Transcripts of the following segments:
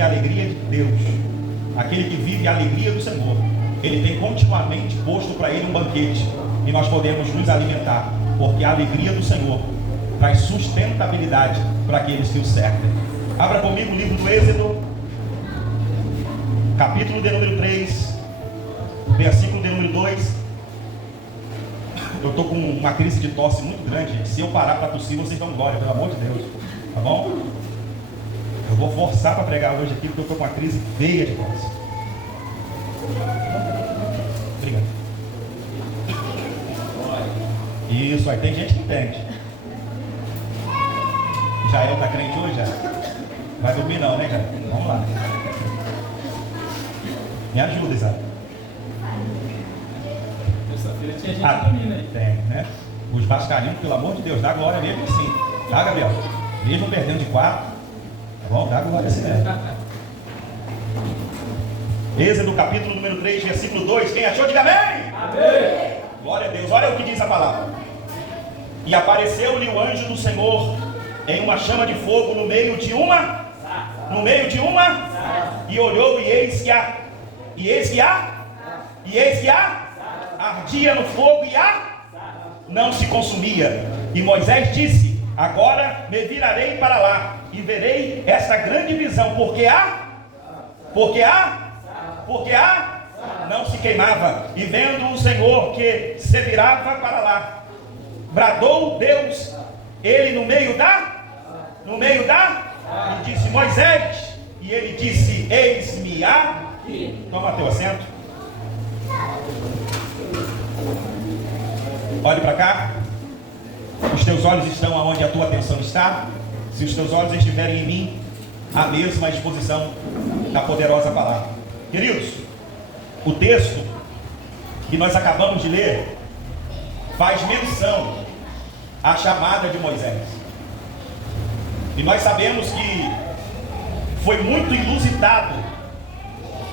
vive a alegria de Deus, aquele que vive a alegria do Senhor, ele tem continuamente posto para ele um banquete, e nós podemos nos alimentar, porque a alegria do Senhor traz sustentabilidade para aqueles que o servem. Abra comigo o livro do Êxodo, capítulo de número 3, versículo de número 2. Eu estou com uma crise de tosse muito grande, gente. Se eu parar para tossir, vocês dão glória, pelo amor de Deus, tá bom? Eu vou forçar para pregar hoje aqui, porque eu estou com uma crise feia de tosse. Obrigado. Isso, aí tem gente que entende. Jael está crente hoje, já? Vai dormir não, né, cara? Vamos lá. Me ajuda, Isaac. Terça-feira tinha gente dormindo aí. Tem, né? Os vascaínos, pelo amor de Deus, dá glória mesmo sim. Tá, Gabriel? Mesmo perdendo de 4, tá bom? Dá glória assim mesmo. Êxodo capítulo número 3, versículo 2. Quem achou, diga amém. Amém. Glória a Deus. Olha o que diz a palavra. E apareceu-lhe o anjo do Senhor em uma chama de fogo no meio de uma, e olhou, e eis que ardia no fogo, e não se consumia. E Moisés disse: agora me virarei para lá e verei esta grande visão, porque não se queimava. E vendo o Senhor que se virava para lá, bradou Deus, ele no meio da, e disse: Moisés, e ele disse: eis-me aqui. Toma teu assento. Olhe para cá. Os teus olhos estão aonde a tua atenção está. Se os teus olhos estiverem em mim, a mesma exposição da poderosa palavra. Queridos, o texto que nós acabamos de ler faz menção à chamada de Moisés. E nós sabemos que foi muito inusitado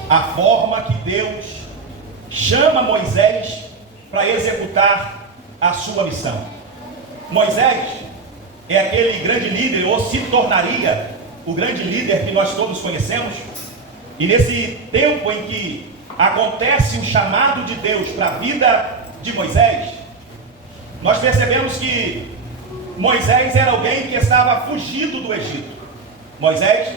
a forma que Deus chama Moisés para executar a sua missão. Moisés é aquele grande líder, ou se tornaria o grande líder que nós todos conhecemos. E nesse tempo em que acontece o chamado de Deus para a vida de Moisés, nós percebemos que Moisés era alguém que estava fugido do Egito. Moisés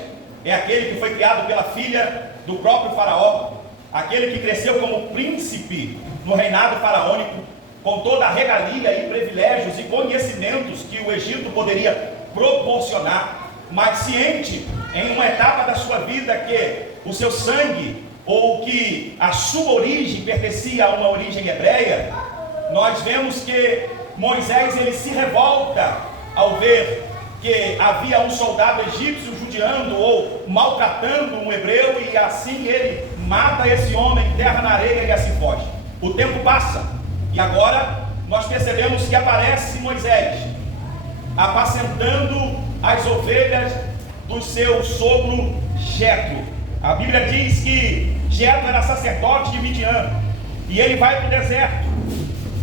é aquele que foi criado pela filha do próprio faraó, aquele que cresceu como príncipe no reinado faraônico, com toda a regalia e privilégios e conhecimentos que o Egito poderia proporcionar, mas ciente em uma etapa da sua vida que o seu sangue, ou que a sua origem pertencia a uma origem hebreia. Nós vemos que Moisés, ele se revolta ao ver que havia um soldado egípcio judiando ou maltratando um hebreu, e assim ele mata esse homem, enterra na areia e assim foge. O tempo passa, e agora nós percebemos que aparece Moisés apacentando as ovelhas do seu sogro Jetro. A Bíblia diz que Jetro era sacerdote de Midian, e ele vai para o deserto,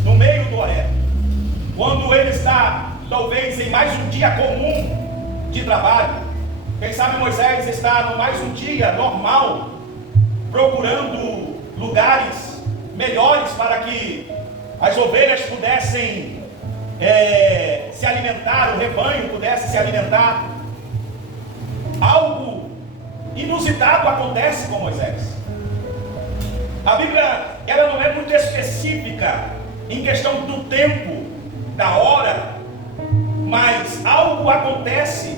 no meio do Horebe, quando ele está talvez em mais um dia comum de trabalho. Quem sabe Moisés está no mais um dia normal, procurando lugares melhores para que as ovelhas pudessem se alimentar, o rebanho pudesse se alimentar. Algo inusitado acontece com Moisés. A Bíblia, ela não é muito específica em questão do tempo, da hora, mas algo acontece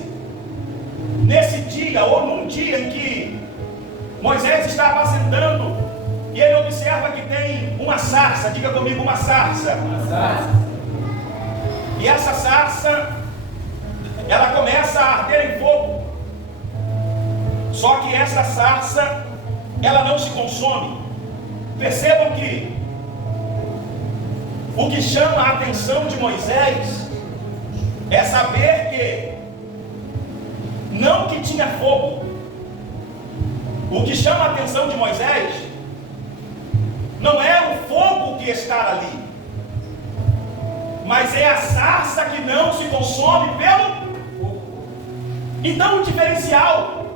nesse dia, ou num dia em que Moisés está apacentando, e ele observa que tem uma sarça. Diga comigo, uma sarça. Uma sarça. E essa sarça, ela começa a arder em fogo. Só que essa sarça, ela não se consome. Percebam que o que chama a atenção de Moisés é saber que não que tinha fogo. O que chama a atenção de Moisés não é o fogo que está ali, mas é a sarça que não se consome pelo fogo. Então o diferencial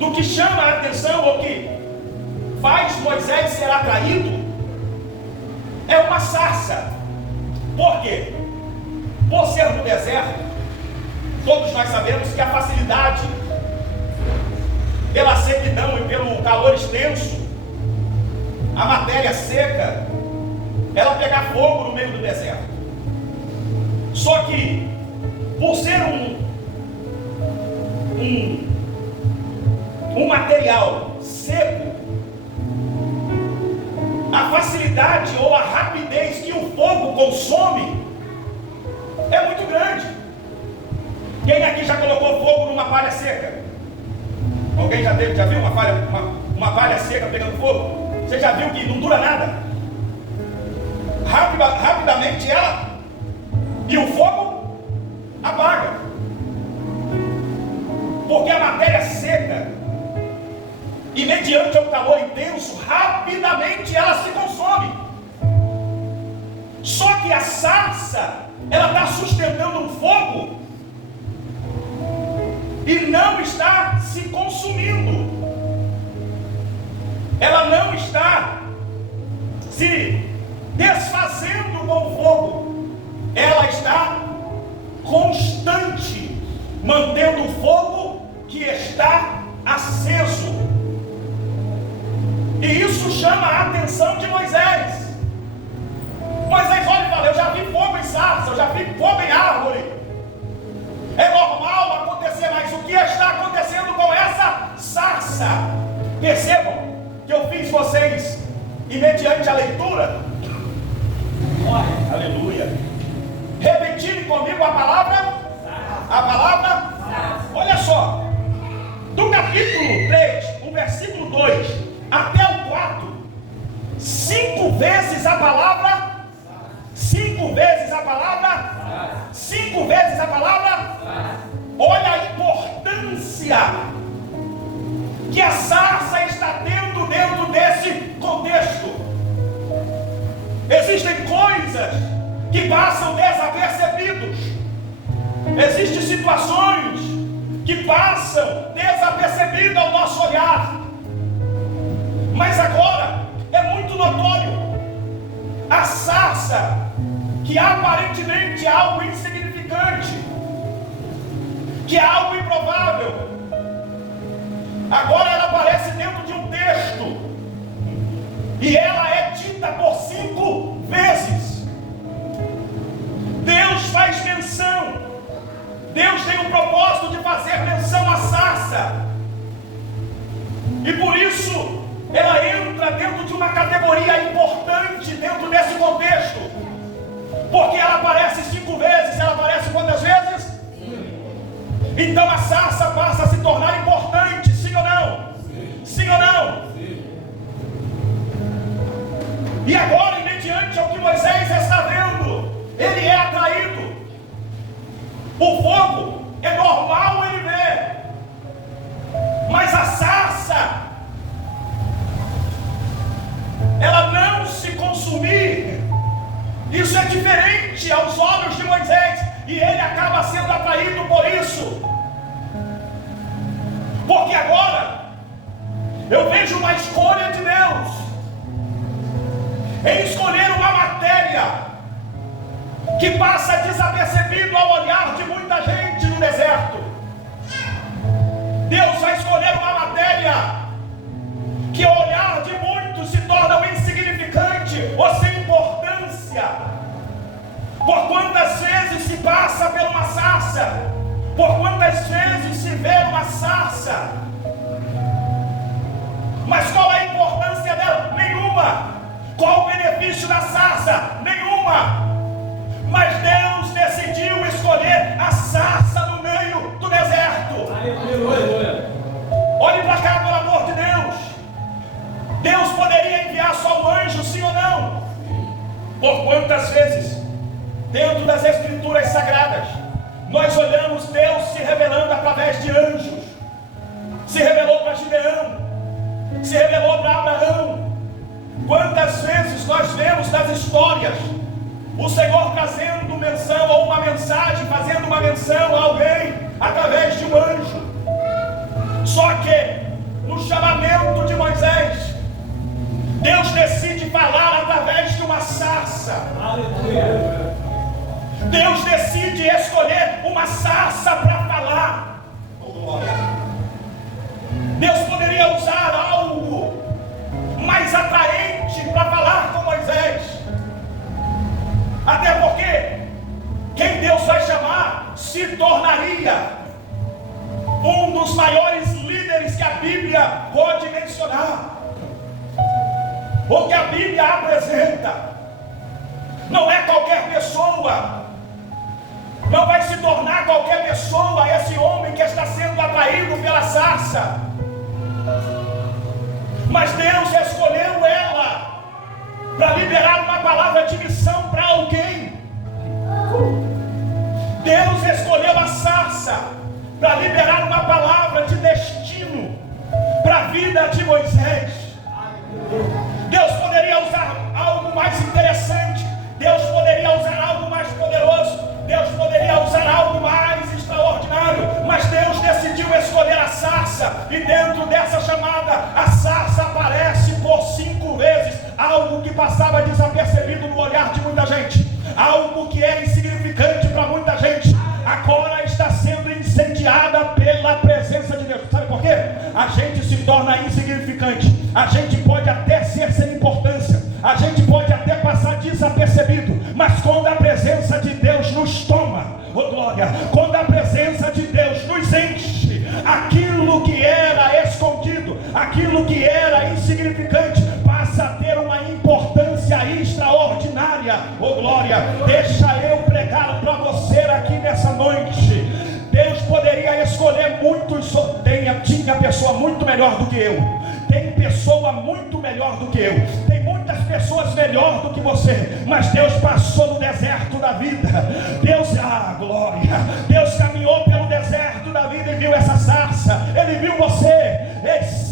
do que chama a atenção, ou que faz Moisés ser atraído, é uma sarça. Por quê? Por ser no deserto, todos nós sabemos que a facilidade, pela sequidão e pelo calor extenso, a matéria seca, ela pega fogo no meio do deserto. Só que, por ser um material seco, a facilidade ou a rapidez que o fogo consome é muito grande. Quem aqui já colocou fogo numa palha seca? Alguém já viu uma palha seca pegando fogo? Você já viu que não dura nada? Rapidamente ela e o fogo apaga. Porque a matéria seca, e mediante o calor intenso, rapidamente ela se consome. Só que a sarça, ela está sustentando um fogo e não está se consumindo. Ela não está se desfazendo com o fogo. Ela está constante, mantendo o fogo que está aceso. E isso chama a atenção de Moisés. Moisés olha e fala: eu já vi fogo em sarça, eu já vi fogo em árvore. É normal acontecer, mas o que está acontecendo com essa sarça? Percebam que eu fiz vocês, e mediante a leitura, aleluia, repetirem comigo a palavra, olha só, do capítulo 3, o versículo 2 até o 4, 5 vezes a palavra, 5 vezes a palavra, 5 vezes a palavra. Olha a importância que a sarça está tendo dentro desse contexto. Existem coisas que passam desapercebidos. Existem situações que passam desapercebidas ao nosso olhar. Mas agora é muito notório a sarça, que aparentemente é algo insignificante, que é algo improvável. Agora ela aparece dentro de um texto e ela é dita por 5 vezes. Deus faz menção, Deus tem o propósito de fazer menção à sarça, e por isso ela entra dentro de uma categoria importante dentro desse contexto, porque ela aparece 5 vezes. Ela aparece quantas vezes? Então a sarça passa a se tornar importante, sim ou não? Sim ou não? E agora, mediante ao que Moisés está vendo, ele é atraído. O fogo é normal ele ver, mas a sarça, ela não se consumir, isso é diferente aos olhos de Moisés, e ele acaba sendo atraído por isso. Porque agora eu vejo uma escolha de Deus em escolher uma matéria que passa desapercebido ao olhar de muita gente no deserto. Deus vai escolher uma matéria que ao olhar de muitos se torna insignificante ou sem importância. Por quantas vezes se passa por uma sarça? Por quantas vezes se vê uma sarça? Mas qual é a importância dela? Nenhuma. Qual o benefício da sarça? Nenhuma. Mas Deus decidiu escolher a sarça no meio do deserto. Olhe para cá, pelo amor de Deus. Deus poderia enviar só um anjo, sim ou não? Por quantas vezes, dentro das Escrituras Sagradas, nós olhamos Deus se revelando através de anjos? Se revelou para Gideão, se revelou para Abraão. Quantas vezes nós vemos nas histórias o Senhor trazendo menção ou uma mensagem, fazendo uma menção a alguém através de um anjo? Só que no chamamento de Moisés, Deus decide falar através de uma sarça. Aleluia. Deus decide escolher uma sarça para falar. Deus poderia usar algo mais atraente para falar com Moisés. Até porque quem Deus vai chamar se tornaria um dos maiores líderes que a Bíblia pode mencionar. O que a Bíblia apresenta não é qualquer pessoa, não vai se tornar qualquer pessoa esse homem que está sendo atraído pela sarça, mas Deus escolheu ela para liberar uma palavra de missão para alguém. Deus escolheu a sarça para liberar uma palavra de destino para a vida de Moisés. Deus poderia usar algo mais interessante, Deus poderia usar algo mais poderoso, Deus poderia usar algo mais extraordinário, mas Deus decidiu escolher a sarça, e dentro dessa chamada, a sarça aparece por 5 vezes, algo que passava desapercebido no olhar de muita gente, algo que é insignificante para muita gente, agora está sendo incendiada pela presença de Deus. Sabe por quê? A gente se torna insignificante, a gente pode até ser sem importância, a gente pode até passar desapercebido, mas quando a presença de Deus nos toma, oh glória, quando a presença de Deus nos enche, aquilo que era escondido, aquilo que era insignificante, passa a ter uma importância extraordinária. Oh glória, deixa eu pregar para você aqui nessa noite. Deus poderia escolher muitos, tinha pessoa muito melhor do que eu, tem pessoa muito melhor do que eu, tem muitas pessoas melhor do que você, mas Deus passou no deserto da vida, Deus, Deus caminhou pelo deserto da vida e viu essa sarça, Ele viu você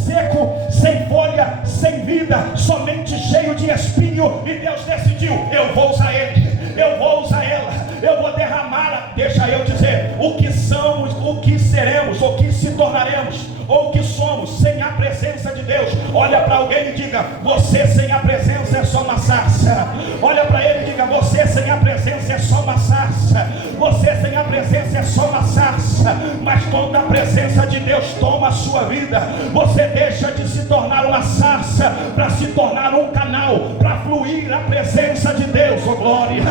seco, sem folha, sem vida, somente cheio de espinho, e Deus decidiu, eu vou usar ele, eu vou usar ela, eu vou derramar, deixa eu dizer, o que somos, o que seremos, o que se tornaremos, ou o que somos, sem a presença de Deus. Olha para alguém e diga, você sem a presença é só uma sarça. Olha para ele e diga, você sem a presença é só uma sarça. Você sem a presença é só uma sarça, mas quando a presença de Deus toma a sua vida, você deixa de se tornar uma sarça, para se tornar um canal, para fluir a presença de Deus. Oh glória,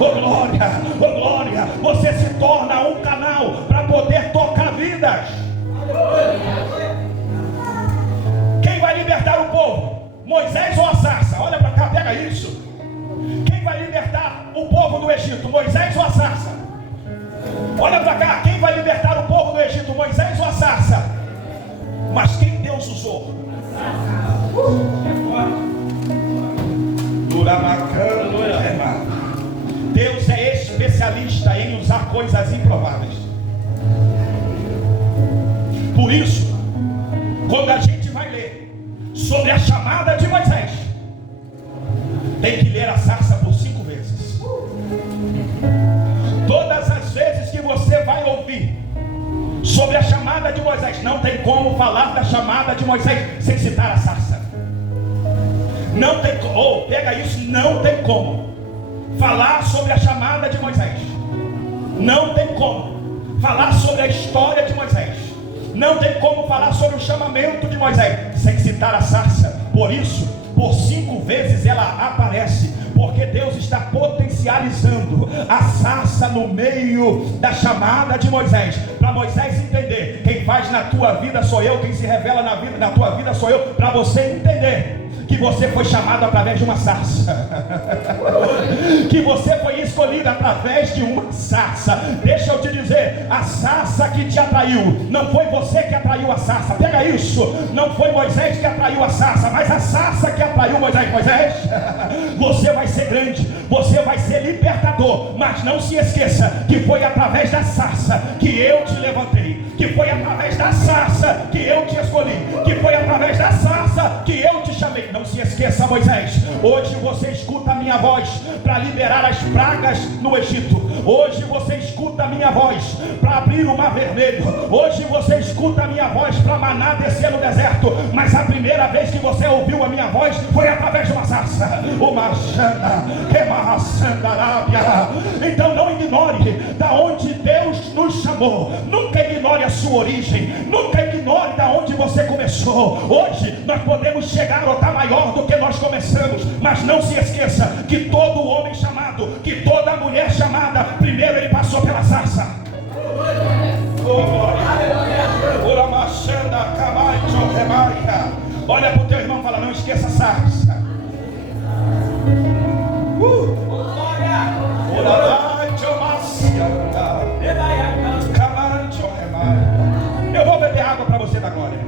oh glória, oh glória. Você se torna um canal para poder tocar vidas. Quem vai libertar o povo? Moisés ou a sarça? Olha para cá, pega isso. Quem vai libertar o povo do Egito? Moisés ou a sarça? Olha para cá, quem vai libertar o povo do Egito? Moisés ou a sarça? Mas quem Deus usou? Deus é especialista em usar coisas improváveis. Por isso, quando a gente vai ler sobre a chamada de Moisés, tem que ler a sarça por 5 vezes. Todas as vezes que você vai ouvir sobre a chamada de Moisés, não tem como falar da chamada de Moisés sem citar a sarça. Não tem como, pega isso, não tem como falar sobre a chamada de Moisés, não tem como falar sobre a história de Moisés, não tem como falar sobre o chamamento de Moisés sem citar a sarça. Por isso, por 5 vezes ela aparece, porque Deus está potencializando a sarça no meio da chamada de Moisés, para Moisés entender, quem faz na tua vida sou eu, quem se revela na tua vida sou eu, para você entender que você foi chamado através de uma sarça, que você foi escolhido através de uma sarça. Deixa eu te dizer, a sarça que te atraiu, não foi você que atraiu a sarça, pega isso, não foi Moisés que atraiu a sarça, mas a sarça que atraiu Moisés. Moisés, você vai ser grande, você vai ser libertador, mas não se esqueça que foi através da sarça que eu te levantei, que foi através da sarça que eu te escolhi, que foi através da sarça que eu te chamei. Não se esqueça, Moisés, hoje você escuta a minha voz para liberar as pragas no Egito. Hoje você escuta a minha voz para abrir o mar vermelho. Hoje você escuta a minha voz para maná descer no deserto. Mas a primeira vez que você ouviu a minha voz foi através de uma sarça. Uma xana, então não ignore da onde Deus nos chamou. Nunca ignore a sua origem. Nunca ignore da onde você começou. Hoje nós podemos chegar ou estar maior do que nós começamos, mas não se esqueça que todo homem chamado, que toda mulher chamada, primeiro ele passou pela sarça. Olha para o teu irmão e fala: não esqueça a sarça. Eu vou beber água para você da glória.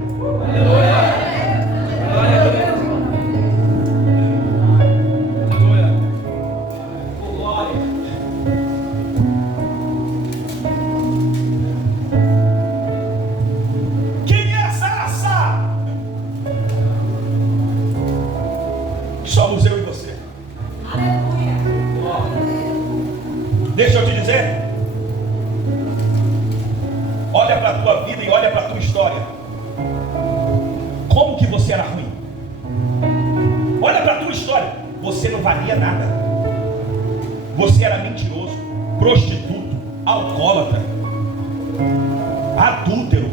Quem é essa raça? Somos eu e você. Deixa eu te dizer, olha para a tua vida e olha para a tua história. Como que você era ruim? Olha para a tua história. Você não valia nada. Você era mentiroso, prostituto, alcoólatra, adúltero,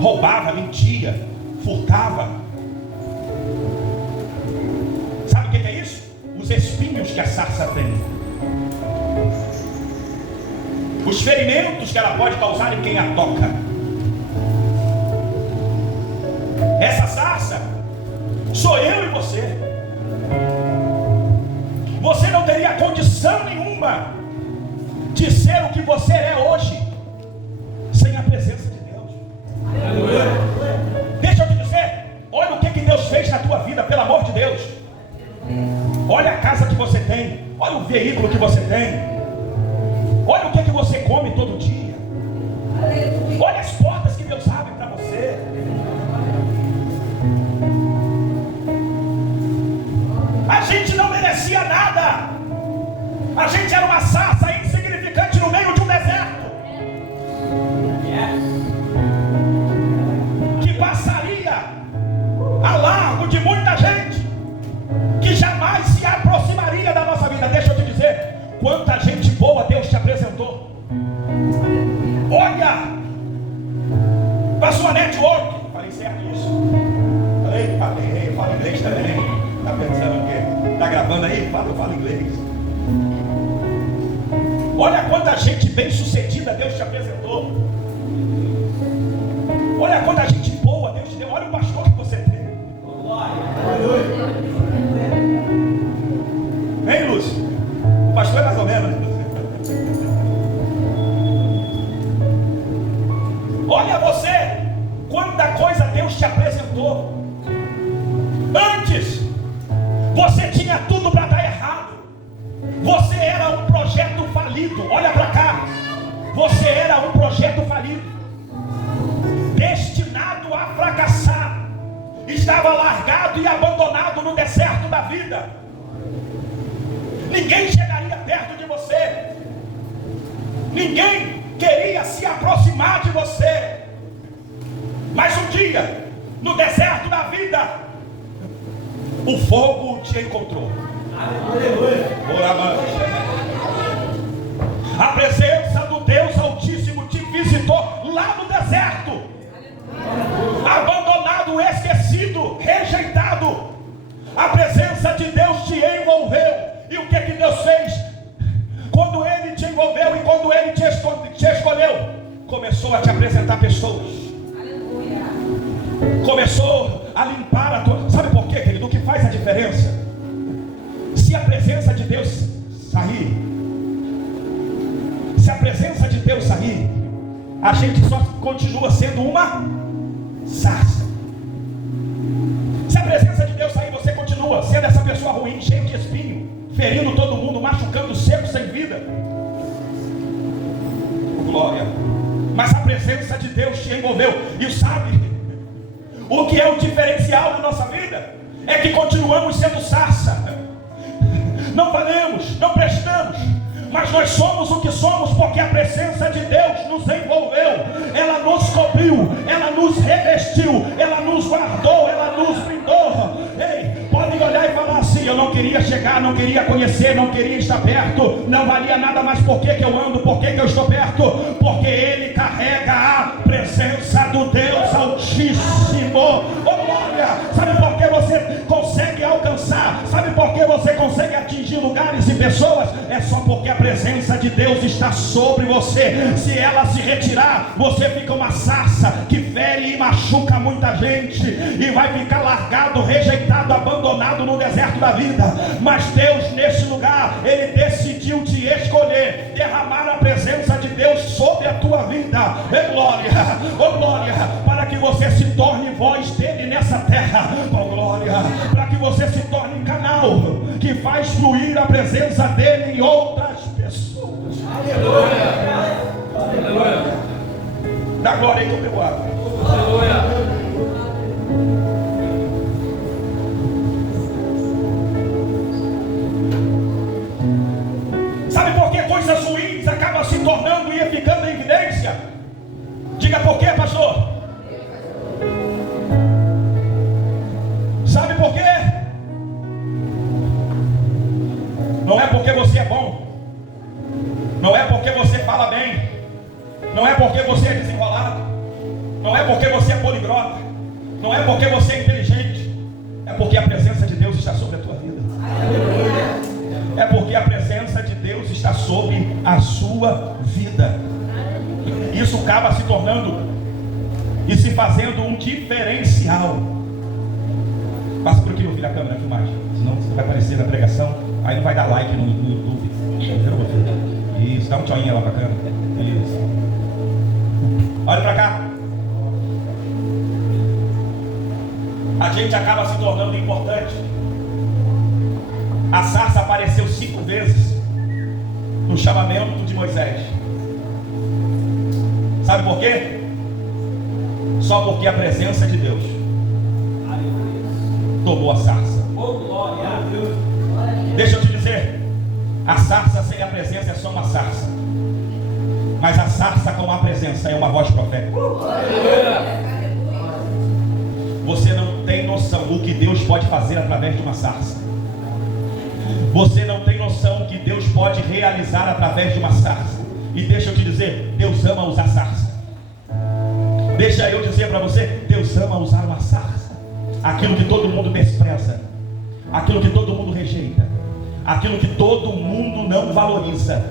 roubava, mentia, furtava. Sabe o que é isso? Os espinhos que a sarça tem, os ferimentos que ela pode causar em quem a toca. Essa sarça sou eu e você. Você não teria condição nenhuma de ser o que você é hoje sem a presença de Deus. Aleluia. Deixa eu te dizer, olha o que Deus fez na tua vida, pelo amor de Deus. Olha a casa que você tem, olha o veículo que você tem, olha o que você come todo dia, olha as portas que Deus abre para você. A gente não merecia nada. A gente era uma sarça insignificante no meio de um deserto, que passaria a largo de muita gente, que jamais se aproximaria da nossa vida. Deixa eu te dizer, quanta gente boa Deus te apresentou. Olha para sua network. Falei certo isso? Falei, fala inglês também. Está pensando o quê? Está gravando aí? Fala inglês. Olha quanta gente bem sucedida Deus te apresentou. Olha quanta gente boa Deus te deu. Olha o pastor que você tem. Hein, Lúcio? O pastor é mais ou menos. Olha você, quanta coisa Deus te apresentou. Antes você tinha tudo para dar errado. Você era um projeto falido. Olha para cá. Você era um projeto falido, destinado a fracassar. Estava largado e abandonado no deserto da vida. Ninguém chegaria perto de você. Ninguém queria se aproximar de você. Mas um dia, no deserto da vida, o fogo te encontrou. A presença do Deus Altíssimo te visitou lá no deserto. Abandonado, esquecido, rejeitado. A presença de Deus te envolveu. E o que Deus fez? Quando Ele te envolveu e quando Ele te escolheu, começou a te apresentar pessoas. Começou a limpar a tua... Sabe por quê, querido? O que faz a diferença? Se a presença de Deus sair, se a presença de Deus sair, a gente só continua sendo uma sarça. Se a presença de Deus sair, você continua sendo essa pessoa ruim, cheia de espinho, ferindo todo mundo, machucando, seco, sem vida. Glória. Mas a presença de Deus te envolveu. E sabe, O que é o diferencial da nossa vida é que continuamos sendo sarça. Não valemos, não prestamos, mas nós somos o que somos porque a presença de Deus nos envolveu, ela nos cobriu, ela nos revestiu, ela nos guardou, ela nos brindou. Ei, podem olhar e falar assim: eu não queria chegar, não queria conhecer, não queria estar perto, não valia nada, mas por que eu ando, por que eu estou perto? Porque Ele carrega a presença do Deus Altíssimo. Oh glória! Sabe por que você consegue alcançar? Sabe por que você consegue atingir lugares e pessoas? É só porque a presença de Deus está sobre você. Se ela se retirar, você fica uma sarça que fere e machuca muita gente, e vai ficar largado, rejeitado, abandonado no deserto da vida. Mas Deus, nesse lugar, Ele decidiu te escolher, derramar a presença de Deus sobre a tua vida. Oh glória, para que você se torne voz dele nessa terra. Oh glória, para que você se torne um canal que faz fluir a presença dele em outras pessoas. Aleluia. Aleluia. Dá glória aí que eu pego água. Aleluia. Sabe por que coisas ruins acabam se tornando e ficando em evidência? Diga por quê, pastor? Sabe por quê? Não é porque você é bom, não é porque você fala bem, não é porque você é desenrolado, não é porque você é poliglota, não é porque você é inteligente, é porque a presença de Deus está sobre a tua vida. É porque a presença de Deus está sobre a sua vida. Isso acaba se tornando e se fazendo um diferencial. Passa por aqui, meu filho, a câmera, a filmagem, senão você vai aparecer na pregação, aí não vai dar like no YouTube. Isso, dá um joinha lá pra câmera. Isso. Olha pra cá. A gente acaba se tornando importante. A sarça apareceu 5 vezes no chamamento de Moisés. Sabe por quê? Só porque a presença de Deus tomou a sarça. Deixa eu te dizer, a sarça sem a presença é só uma sarça, mas a sarça com a presença é uma voz profética. Você não tem noção do que Deus pode fazer através de uma sarça. Você não tem noção do que Deus pode realizar através de uma sarça. E deixa eu te dizer, Deus ama usar sarça. Deixa eu dizer para você, Deus ama usar uma sarça. Aquilo que todo mundo despreza, aquilo que todo mundo rejeita, aquilo que todo mundo não valoriza,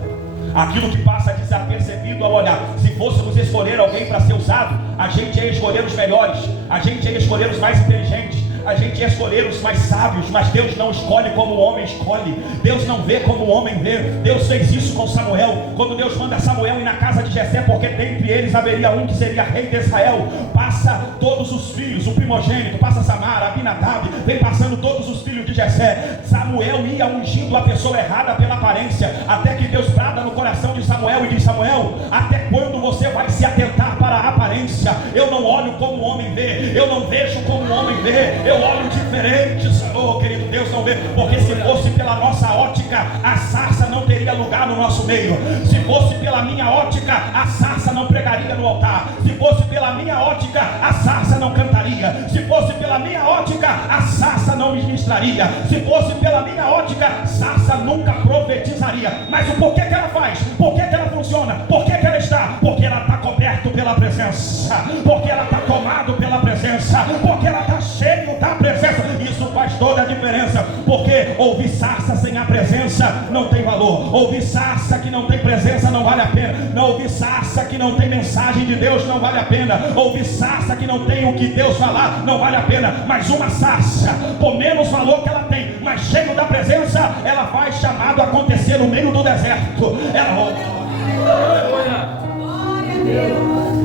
aquilo que passa desapercebido ao olhar. Se fôssemos escolher alguém para ser usado, a gente ia escolher os melhores, a gente ia escolher os mais inteligentes, a gente ia escolher os mais sábios. Mas Deus não escolhe como o homem escolhe. Deus não vê como o homem vê. Deus fez isso com Samuel. Quando Deus manda Samuel ir na casa de Jessé, porque dentre eles haveria um que seria rei de Israel, passa todos os filhos, o primogênito, passa Samar, Abinadab, vem passando todos os filhos de Jessé. Samuel ia ungindo a pessoa errada pela aparência, até que Deus brada no coração de Samuel e diz: Samuel, até quando você vai se atentar para a aparência? Eu não olho como o homem vê, eu não vejo como o homem vê, eu olho diferente. Oh querido, Deus não vê, porque se fosse pela nossa ótica, a sarça não teria lugar no nosso meio. Se fosse pela minha ótica, a sarça não pregaria no altar. Se fosse pela minha ótica, a sarça não cantaria. Se fosse pela minha ótica, a sarça não ministraria. Se fosse pela minha ótica, a sarça nunca profetizaria. Mas o porquê que ela faz? Por que ela funciona? Por que ela está? Porque ela está coberta pela presença, porque ela está tomada pela presença, porque ela está cheia da presença. Isso faz toda a diferença, porque ouvir sarça sem a presença não tem valor. Ouvir sarça que não tem presença não vale a pena. Não ouvir sarça que não tem mensagem de Deus não vale a pena. Ouvir sarça que não tem o que Deus falar não vale a pena. Mas uma sarça, por menos valor que ela tem, mas cheio da presença, ela faz chamado a acontecer no meio do deserto. Ela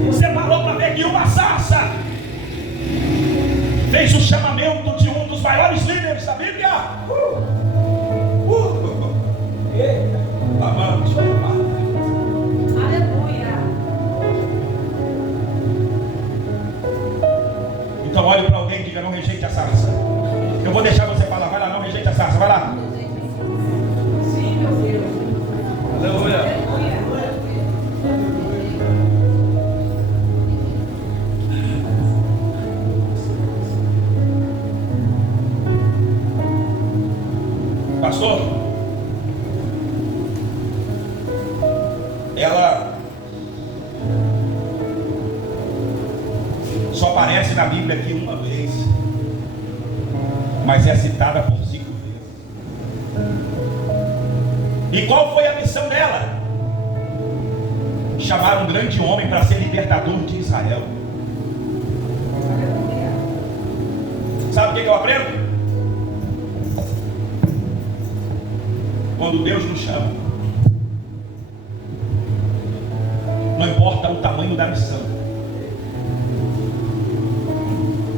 você parou para ver que uma sarça fez o chamamento de um dos maiores líderes da Bíblia. Aleluia. Então olhe para alguém e diga: não rejeite a sarça. Eu vou deixar você falar. Vai lá, não rejeite a sarça. Vai lá. Sim, meu Deus. Aleluia. Pastor, ela só aparece na Bíblia aqui uma vez, mas é citada por 5 vezes. E qual foi a missão dela? Chamar um grande homem para ser libertador de Israel. Sabe o que eu aprendo? Quando Deus nos chama, não importa o tamanho da missão,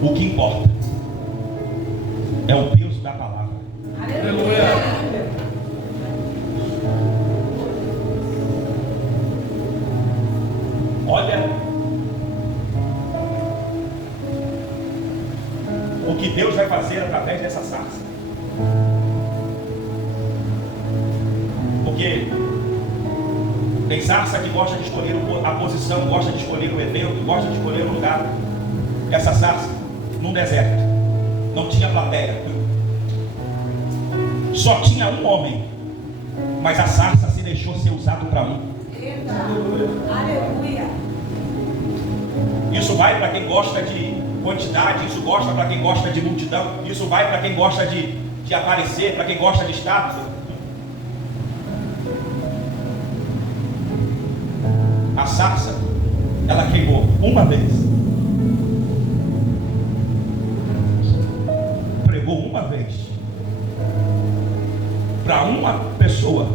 o que importa é o peso da palavra. Aleluia. Olha o que Deus vai fazer através dessa sarça. Porque tem sarça que gosta de escolher a posição, gosta de escolher o evento, gosta de escolher o lugar. Essa sarça, num deserto, não tinha plateia, só tinha um homem, mas a sarça se deixou ser usado para um. Eita. Aleluia. Isso vai para quem gosta de quantidade, isso gosta para quem gosta de multidão, isso vai para quem gosta de aparecer, para quem gosta de status. A sarça, ela queimou uma vez, pregou uma vez para uma pessoa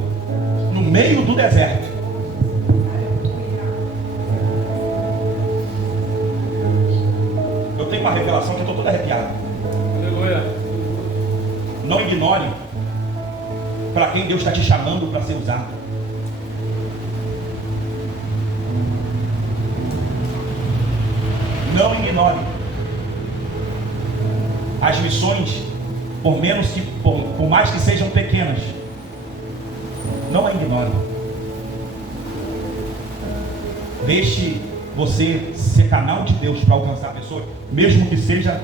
no meio do deserto. Eu tenho uma revelação que eu estou todo arrepiado. Aleluia. Não ignore para quem Deus está te chamando para ser usado. Não ignore as missões, por mais que sejam pequenas. Não a ignore. Deixe você ser canal de Deus para alcançar pessoas, mesmo que seja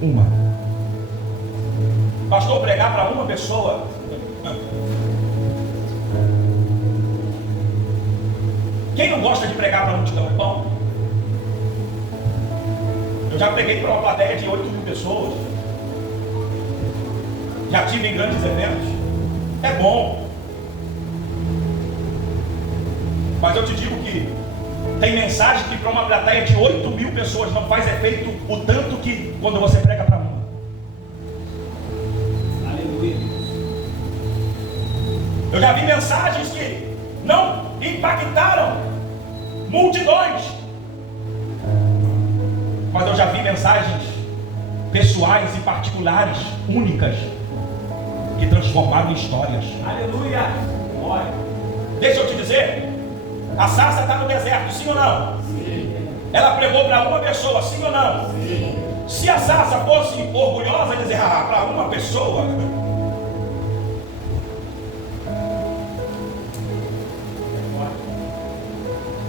uma. Pastor, pregar para uma pessoa. Quem não gosta de pregar para a multidão? É bom. Eu já preguei para uma plateia de 8.000 pessoas. Já tive em grandes eventos. É bom. Mas eu te digo que tem mensagem que para uma plateia de 8.000 pessoas não faz efeito o tanto que quando você prega para uma. Aleluia. Eu já vi mensagens que não impactaram multidões. Mas eu já vi mensagens pessoais e particulares, únicas, que transformaram em histórias. Aleluia! Glória! Deixa eu te dizer, a sarça está no deserto, sim ou não? Sim. Ela pregou para uma pessoa, sim ou não? Sim. Se a sarça fosse orgulhosa, dizer, para uma pessoa.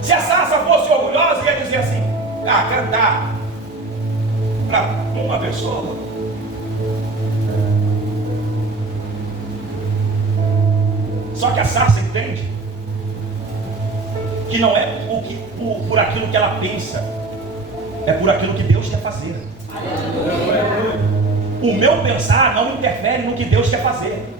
Se a sarça fosse orgulhosa, ia dizer assim, cantar para uma pessoa. Só que a sarça entende que não é por aquilo que ela pensa, é por aquilo que Deus quer fazer. O meu pensar não interfere no que Deus quer fazer.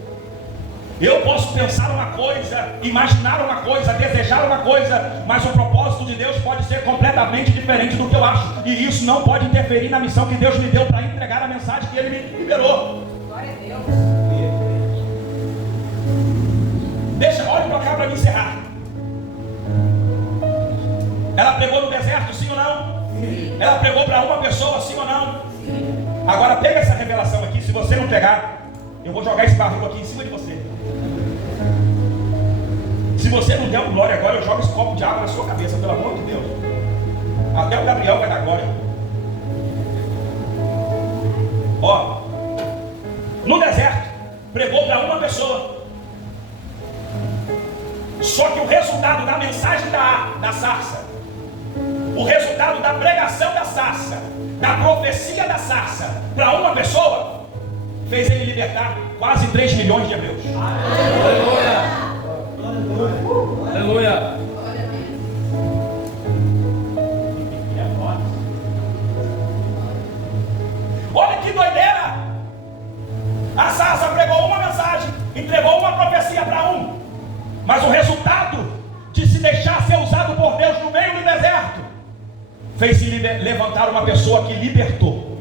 Eu posso pensar uma coisa, imaginar uma coisa, desejar uma coisa, mas o propósito de Deus pode ser completamente diferente do que eu acho. E isso não pode interferir na missão que Deus me deu para entregar a mensagem que Ele me liberou. Glória a Deus. Olhe para cá para me encerrar. Ela pregou no deserto, sim ou não? Sim. Ela pregou para uma pessoa, sim ou não? Sim. Agora pega essa revelação aqui. Se você não pegar, eu vou jogar esse barril aqui em cima de você. Se você não der um glória agora, eu jogo esse copo de água na sua cabeça, pelo amor de Deus. Até o Gabriel vai dar glória. Ó, no deserto, pregou para uma pessoa. Só que o resultado da mensagem da sarça, o resultado da pregação da sarça, da profecia da sarça, para uma pessoa, fez ele libertar quase 3 milhões de hebreus. Aleluia. Aleluia. Olha que doideira! A sarça pregou uma mensagem, entregou uma profecia para um, mas o resultado de se deixar ser usado por Deus no meio do deserto fez se levantar uma pessoa que libertou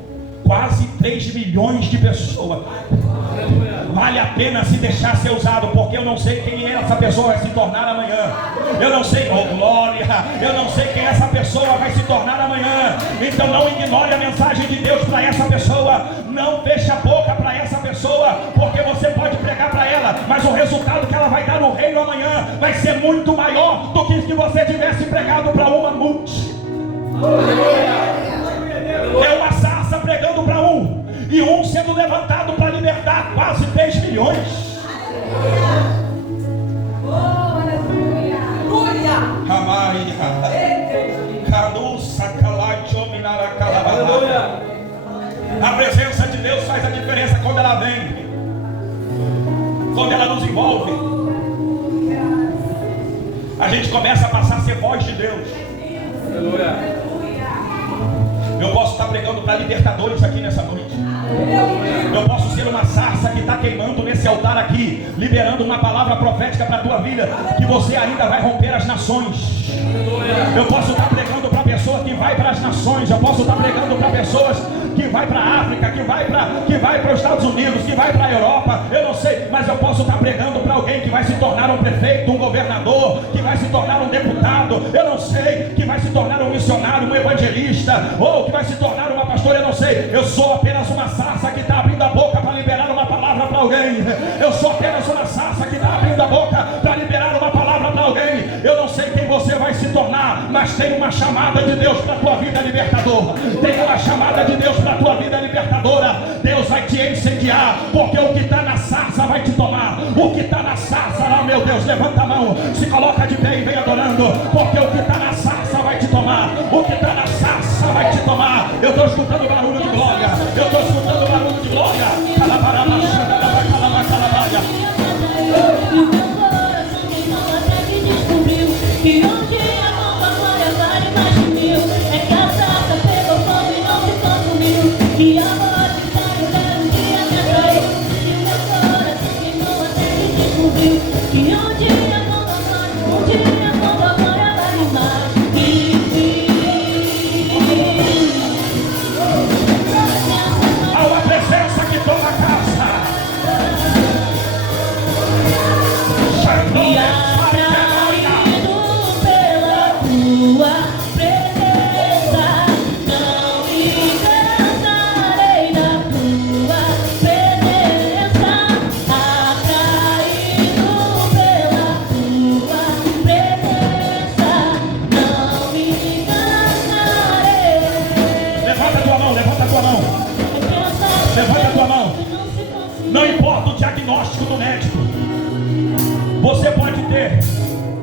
quase 3 milhões de pessoas. Vale a pena se deixar ser usado, porque eu não sei quem essa pessoa vai se tornar amanhã. Eu não sei, oh glória, eu não sei quem essa pessoa vai se tornar amanhã. Então não ignore a mensagem de Deus para essa pessoa. Não feche a boca para essa pessoa, porque você pode pregar para ela, mas o resultado que ela vai dar no reino amanhã vai ser muito maior do que se você tivesse pregado para uma multidão. É uma sarça pregando para um, e um sendo levantado para libertar quase 3 milhões. A presença de Deus faz a diferença quando ela vem, quando ela nos envolve. A gente começa a passar a ser voz de Deus. Aleluia. Eu posso estar pregando para libertadores aqui nessa noite. Eu posso ser uma sarça que está queimando nesse altar aqui, liberando uma palavra profética para a tua vida, que você ainda vai romper as nações. Eu posso estar pregando para pessoas que vai para as nações. Eu posso estar pregando para pessoas que vai para a África, que vai para os Estados Unidos, que vai para a Europa. Eu não sei, mas eu posso estar pregando para alguém que vai se tornar um prefeito, um governador, que vai se tornar um deputado. Eu não sei, que vai se tornar um missionário, um evangelista, ou que vai se tornar uma pastora. Eu não sei. Eu sou apenas uma sarça que está abrindo a boca para liberar uma palavra para alguém. Eu sou apenas uma sarça que está abrindo a boca para liberar uma palavra para alguém. Eu não sei quem você vai se tornar, mas tem uma chamada de Deus para a tua vida libertadora. Tem uma chamada de Deus para a tua vida libertadora. Deus vai te incendiar, porque o que está na sarça vai te tomar. O que está na sarça, lá, meu Deus, levanta a mão, se coloca de pé e vem adorando, porque o que está na sarça vai te tomar. O que está na sarça vai te tomar. Eu estou escutando barulho de glória. Eu estou escutando barulho de glória. Calabaraba, calaba, calabaia. E o meu coração queimou até que descobriu que onde a mão da glória vale mais de 1000. É que a sarça pegou fogo e não se consumiu. E a voz que saiu dela um dia me atraiu. E o meu coração queimou até que descobriu que onde a mão da glória vale mais de 1000. Há uma presença que toma casa. E atraído pela tua presença, não me cansarei da tua presença. Atraído pela tua presença, não me cansarei. Levanta a tua mão, levanta a tua mão. Levanta a tua mão. Não importa o diagnóstico do médico. Você pode ter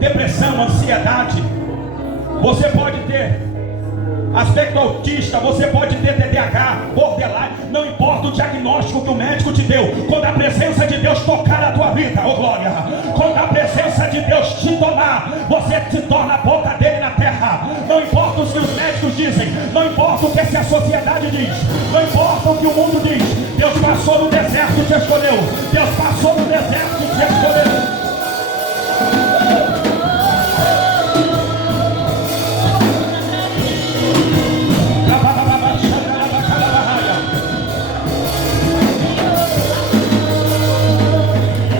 depressão, ansiedade. Você pode ter aspecto autista. Você pode ter TDAH, borderline. Não importa o diagnóstico que o médico te deu. Quando a presença de Deus tocar a tua vida, oh glória. Quando a presença de Deus te tomar, você se torna a boca dele na terra. Não importa o que os médicos dizem. Não importa o que a sociedade diz. Não importa o que o mundo diz. Deus passou no deserto e te escolheu. Deus passou no deserto e te escolheu.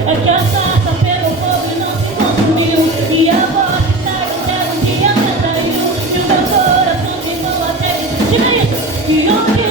É que a sarça pegou fogo e não se consumiu. E a voz que saiu dela um dia me atraiu. E o meu coração queimou até que... Diga isso! E onde